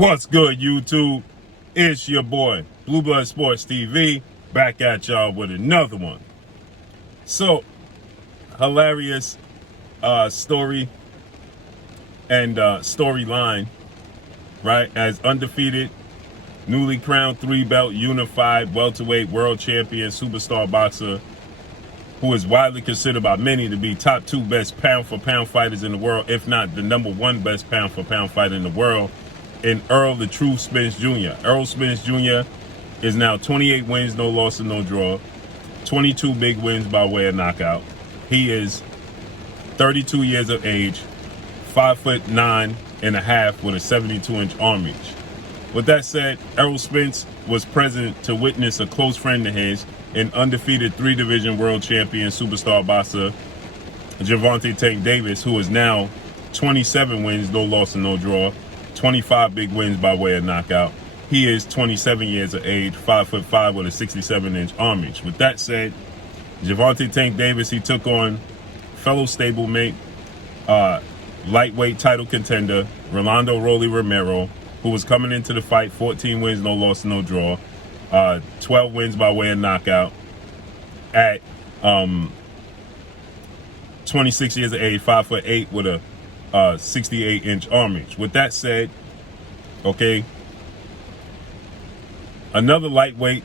What's good, YouTube? It's your boy, Blue Blood Sports TV, back at y'all with another one. So, hilarious story and storyline, right? As undefeated, newly crowned 3-belt unified welterweight world champion superstar boxer, who is widely considered by many to be top 2 best pound-for-pound fighters in the world, if not the number 1 best pound-for-pound fighter in the world, in Errol the True Spence Jr. Errol Spence Jr. is now 28 wins, no loss and no draw, 22 big wins by way of knockout. He is 32 years of age, 5'9.5" with a 72-inch arm reach. With that said, Errol Spence was present to witness a close friend of his, an undefeated 3-division world champion superstar boxer, Gervonta Tank Davis, who is now 27 wins, no loss and no draw, 25 big wins by way of knockout. He is 27 years of age, 5'5" with a 67-inch arm reach. With that said, Gervonta Tank Davis, he took on fellow stablemate, lightweight title contender, Rolando Rolly Romero, who was coming into the fight 14 wins, no loss, no draw, 12 wins by way of knockout at 26 years of age, 5'8" with a 68-inch arm reach. With that said, okay, another lightweight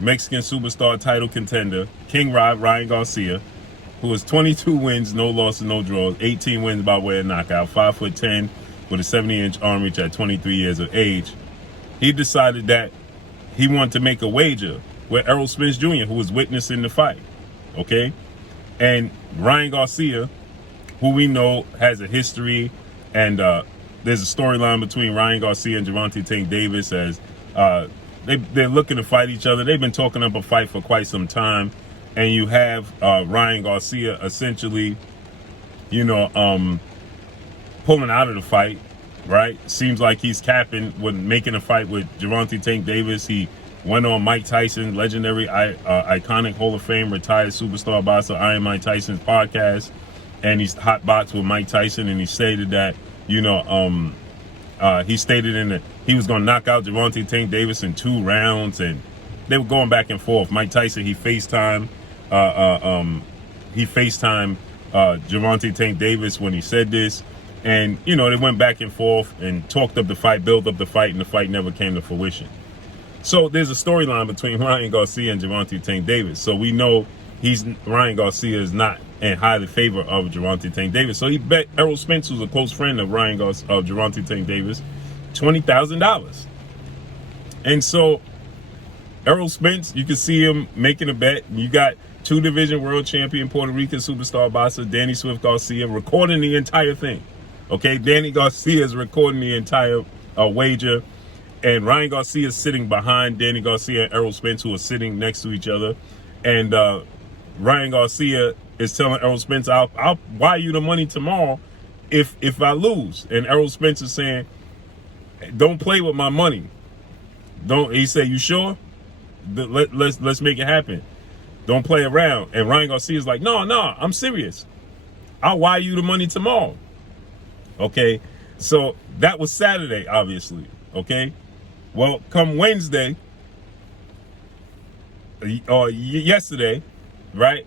Mexican superstar title contender, King Ryan Garcia, who is 22 wins, no loss and no draws, 18 wins by way of knockout, 5'10" with a 70-inch arm reach at 23 years of age. He decided that he wanted to make a wager with Errol Spence Jr., who was witnessing the fight, okay? And Ryan Garcia, who we know has a history, and there's a storyline between Ryan Garcia and Gervonta Tank Davis as they're looking to fight each other. They've been talking up a fight for quite some time, and you have Ryan Garcia essentially, pulling out of the fight, right? Seems like he's capping when making a fight with Gervonta Tank Davis. He went on Mike Tyson, legendary, iconic Hall of Fame, retired superstar boxer, I Am Mike Tyson's podcast, and he's hot boxed with Mike Tyson, and he stated that, he stated he was going to knock out Gervonta Tank Davis in 2 rounds, and they were going back and forth. Mike Tyson, he FaceTime Gervonta Tank Davis when he said this, and they went back and forth and talked up the fight, built up the fight, and the fight never came to fruition. So there's a storyline between Ryan Garcia and Gervonta Tank Davis. So we know Ryan Garcia is not in highly favor of Gervonta Tank Davis. So he bet Errol Spence, who's a close friend of Gervonta Tank Davis, $20,000. And so Errol Spence, you can see him making a bet. You got 2-division world champion Puerto Rican superstar boxer Danny Swift Garcia recording the entire thing. Okay, Danny Garcia is recording the entire wager, and Ryan Garcia is sitting behind Danny Garcia and Errol Spence, who are sitting next to each other. And Ryan Garcia is telling Errol Spence, I'll wire you the money tomorrow if I lose. And Errol Spence is saying, don't play with my money. He said, you sure? Let's make it happen. Don't play around. And Ryan Garcia is like, no, I'm serious. I'll wire you the money tomorrow. Okay, so that was Saturday, obviously. Okay, well, come Wednesday, or yesterday, right?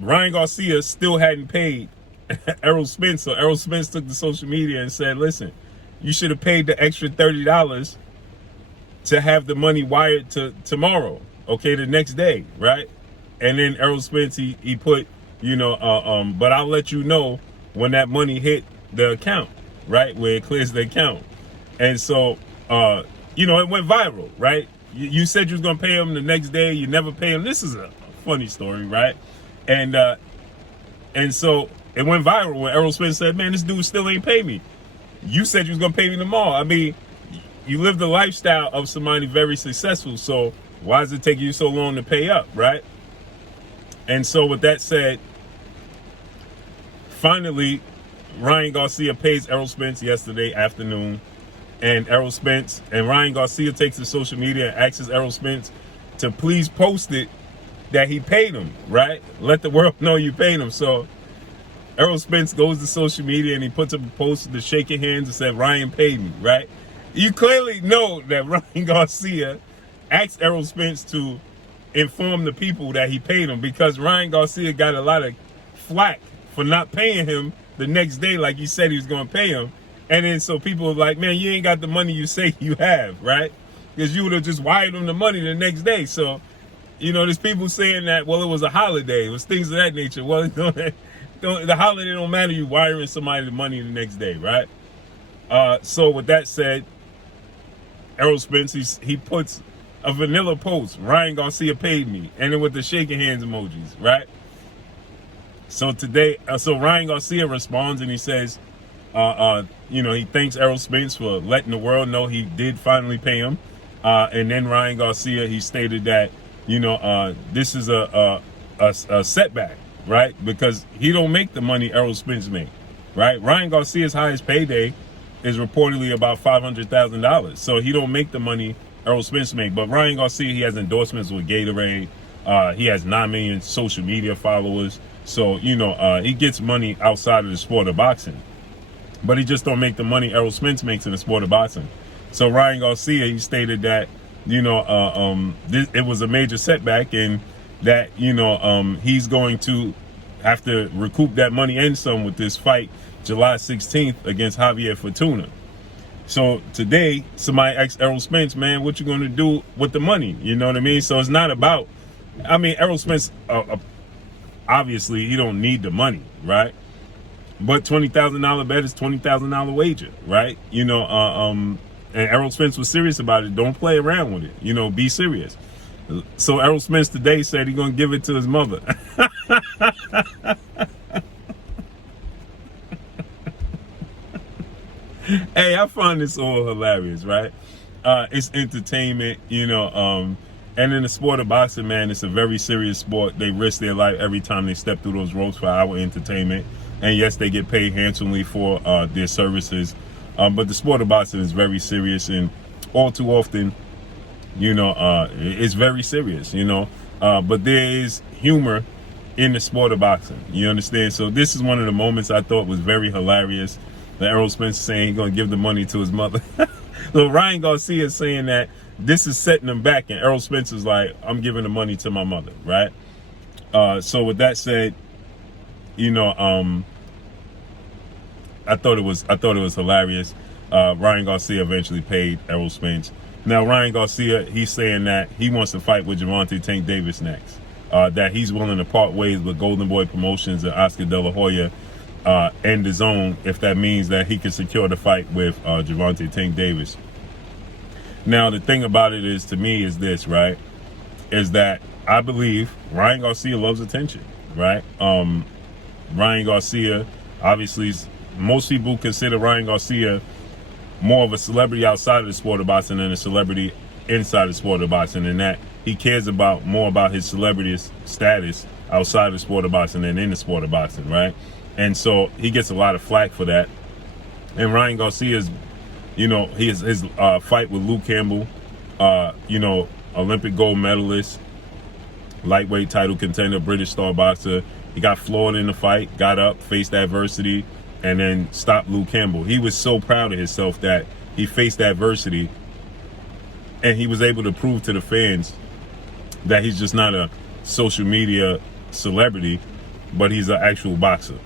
Ryan Garcia still hadn't paid Errol Spence, so Errol Spence took to social media and said, listen, you should have paid the extra $30 to have the money wired to tomorrow, okay, the next day, right? And then Errol Spence, he put, but I'll let you know when that money hit the account, right, where it clears the account. And so, it went viral, right? You said you was going to pay him the next day. You never pay him. This is a funny story, right? And so it went viral when Errol Spence said, man, this dude still ain't pay me. You said you was going to pay me tomorrow. I mean, you live the lifestyle of somebody very successful, so why does it take you so long to pay up, right? And so with that said, finally, Ryan Garcia pays Errol Spence yesterday afternoon, and Errol Spence and Ryan Garcia takes to social media and asks Errol Spence to please post it that he paid him, right? Let the world know you paid him. So Errol Spence goes to social media and he puts up a post to shaking hands and said, Ryan paid me, right? You clearly know that Ryan Garcia asked Errol Spence to inform the people that he paid him, because Ryan Garcia got a lot of flack for not paying him the next day like he said he was going to pay him. And then so people were like, man, you ain't got the money you say you have, right? Because you would have just wired him the money the next day. So, you know, there's people saying that, well, it was a holiday. It was things of that nature. Well, the holiday don't matter. You wiring somebody the money the next day, right? So with that said, Errol Spence, he puts a vanilla post, Ryan Garcia paid me, and then with the shaking hands emojis, right? So today, so Ryan Garcia responds and he says, you know, he thanks Errol Spence for letting the world know he did finally pay him. And then Ryan Garcia, he stated that, you know, this is a setback, right? Because he don't make the money Errol Spence make, right? Ryan Garcia's highest payday is reportedly about $500,000. So he don't make the money Errol Spence make. But Ryan Garcia, he has endorsements with Gatorade. He has 9 million social media followers. So, you know, he gets money outside of the sport of boxing. But he just don't make the money Errol Spence makes in the sport of boxing. So Ryan Garcia, he stated that, you know, it was a major setback, and that, you know, he's going to have to recoup that money and some with this fight July 16th against Javier Fortuna. So today, somebody asked Errol Spence, man, what you going to do with the money? You know what I mean? So it's not about, I mean, Errol Spence, obviously, he don't need the money, right? But $20,000 bet is $20,000 wager, right? You know, and Errol Spence was serious about it. Don't play around with it. You know, be serious. So Errol Spence today said he's going to give it to his mother. Hey, I find this all hilarious, right? It's entertainment, you know, and in the sport of boxing, man, it's a very serious sport. They risk their life every time they step through those ropes for our entertainment. And yes, they get paid handsomely for their services. But the sport of boxing is very serious, and all too often, you know, it's very serious, you know. But there is humor in the sport of boxing. You understand? So this is one of the moments I thought was very hilarious. That Errol Spence is saying he's going to give the money to his mother. So Ryan Garcia is saying that this is setting him back, and Errol Spence is like, I'm giving the money to my mother, right? So with that said, you know, I thought it was hilarious. Ryan Garcia eventually paid Errol Spence. Now Ryan Garcia, he's saying that he wants to fight with Gervonta Tank Davis next. That he's willing to part ways with Golden Boy Promotions and Oscar De La Hoya and the Zone if that means that he can secure the fight with Gervonta Tank Davis. Now the thing about it is, to me, is this, right? Is that I believe Ryan Garcia loves attention, right? Ryan Garcia, obviously, most people consider Ryan Garcia more of a celebrity outside of the sport of boxing than a celebrity inside the sport of boxing, and that he cares more about his celebrity status outside the sport of boxing than in the sport of boxing, right? And so he gets a lot of flack for that. And Ryan Garcia's, you know, his fight with Luke Campbell, you know, Olympic gold medalist, lightweight title contender, British star boxer. He got floored in the fight, got up, faced adversity, and then stopped Luke Campbell. He was so proud of himself that he faced adversity, and he was able to prove to the fans that he's just not a social media celebrity, but he's an actual boxer.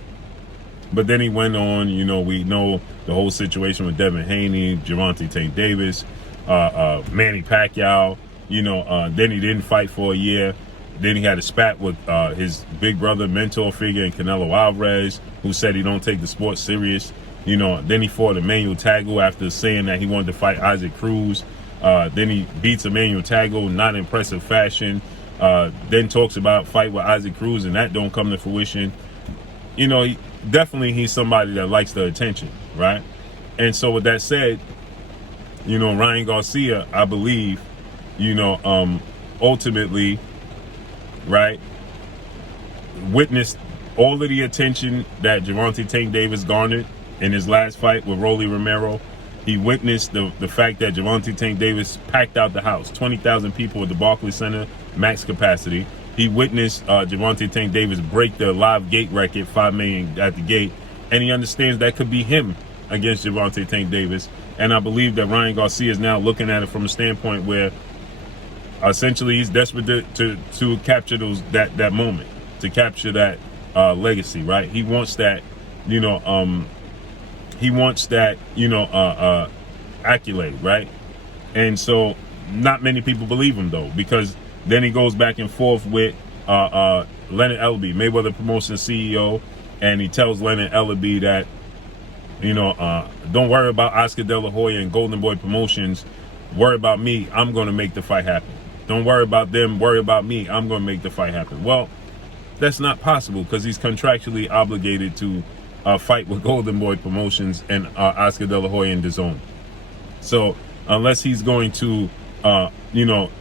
But then he went on, you know, we know the whole situation with Devin Haney, Gervonta Tank Davis, Manny Pacquiao, you know, then he didn't fight for a year. Then he had a spat with his big brother mentor figure in Canelo Alvarez, who said he don't take the sport serious. You know, then he fought Emmanuel Tagle after saying that he wanted to fight Isaac Cruz. Then he beats Emmanuel Tagle, not impressive fashion. Then talks about fight with Isaac Cruz, and that don't come to fruition. You know, definitely he's somebody that likes the attention, right? And so with that said, you know, Ryan Garcia, I believe, you know, ultimately, right, witnessed all of the attention that Gervonta Tank Davis garnered in his last fight with Rolly Romero. He witnessed the fact that Gervonta Tank Davis packed out the house, 20,000 people at the Barclays Center, max capacity. He witnessed Gervonta Tank Davis break the live gate record, 5 million at the gate, and he understands that could be him against Gervonta Tank Davis. And I believe that Ryan Garcia is now looking at it from a standpoint where essentially he's desperate to capture that moment, to capture that legacy, right? He wants that, accolade, right? And so not many people believe him though, because then he goes back and forth with Leonard Ellaby, Mayweather Promotions CEO, and he tells Leonard Ellaby that, don't worry about Oscar De La Hoya and Golden Boy Promotions. Worry about me. I'm going to make the fight happen. Don't worry about them. Worry about me. I'm going to make the fight happen. Well, that's not possible because he's contractually obligated to fight with Golden Boy Promotions and Oscar De La Hoya and DAZN. So unless he's going to,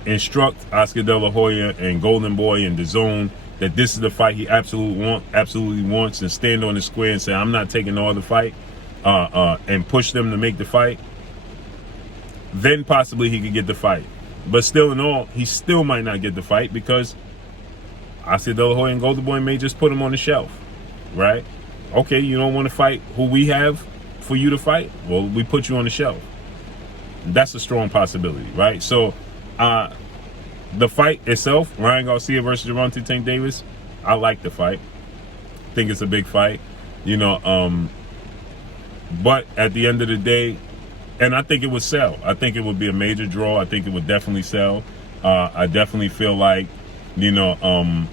instruct Oscar De La Hoya and Golden Boy and DAZN that this is the fight he absolutely wants, and stand on the square and say, I'm not taking no other fight, and push them to make the fight, then possibly he could get the fight. But still in all, he still might not get the fight because Oscar De La Hoya and Golden Boy may just put him on the shelf, right? Okay, you don't want to fight who we have for you to fight? Well, we put you on the shelf. That's a strong possibility, right? So the fight itself, Ryan Garcia versus Gervonta Tank Davis, I like the fight. Think it's a big fight, but at the end of the day, and I think it would sell. I think it would be a major draw. I think it would definitely sell. I definitely feel like, I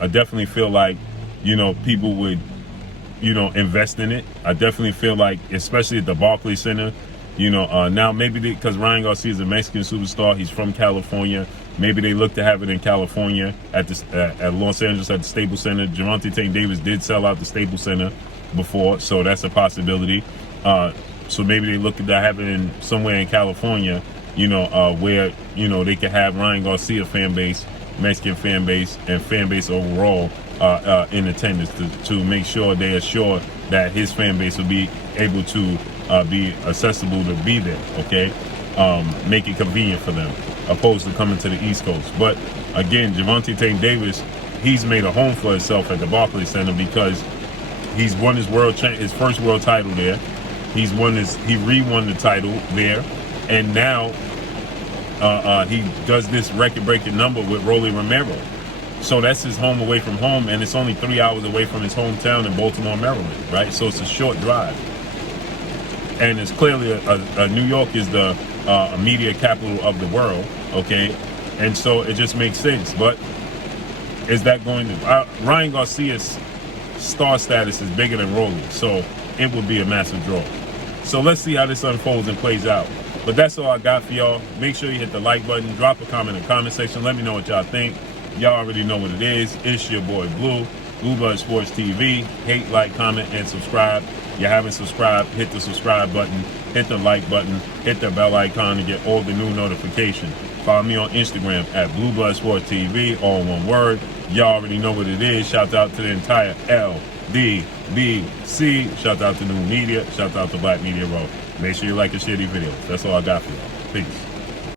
definitely feel like, people would, invest in it. I definitely feel like, especially at the Barclays Center, now maybe because Ryan Garcia is a Mexican superstar, he's from California. Maybe they look to have it in California at Los Angeles at the Staples Center. Gervonta Tank Davis did sell out the Staples Center before, so that's a possibility. So maybe they look to have it in somewhere in California, where they could have Ryan Garcia fan base, Mexican fan base, and fan base overall in attendance to make sure they are sure that his fan base will be able to be accessible to be there. Okay, make it convenient for them, opposed to coming to the East Coast. But again, Gervonta Tank Davis, he's made a home for himself at the Barclays Center because he's won his first world title there. He re-won the title there, and now he does this record-breaking number with Rolly Romero. So that's his home away from home, and it's only 3 hours away from his hometown in Baltimore, Maryland, right? So it's a short drive. And it's clearly New York is the media capital of the world, okay? And so it just makes sense. But is that going to... Ryan Garcia's star status is bigger than Rolly, so it would be a massive draw. So let's see how this unfolds and plays out. But that's all I got for y'all. Make sure you hit the like button, drop a comment in the comment section. Let me know what y'all think. Y'all already know what it is. It's your boy Blue, Blue Blood Sports TV. Hate, like, comment, and subscribe. If you haven't subscribed, hit the subscribe button, hit the like button, hit the bell icon to get all the new notifications. Follow me on Instagram at Blue Blood Sports TV, all one word. Y'all already know what it is. Shout out to the entire LDBC. Shout out to New Media. Shout out to Black Media Row. Make sure you like and share these videos. That's all I got for y'all. Peace.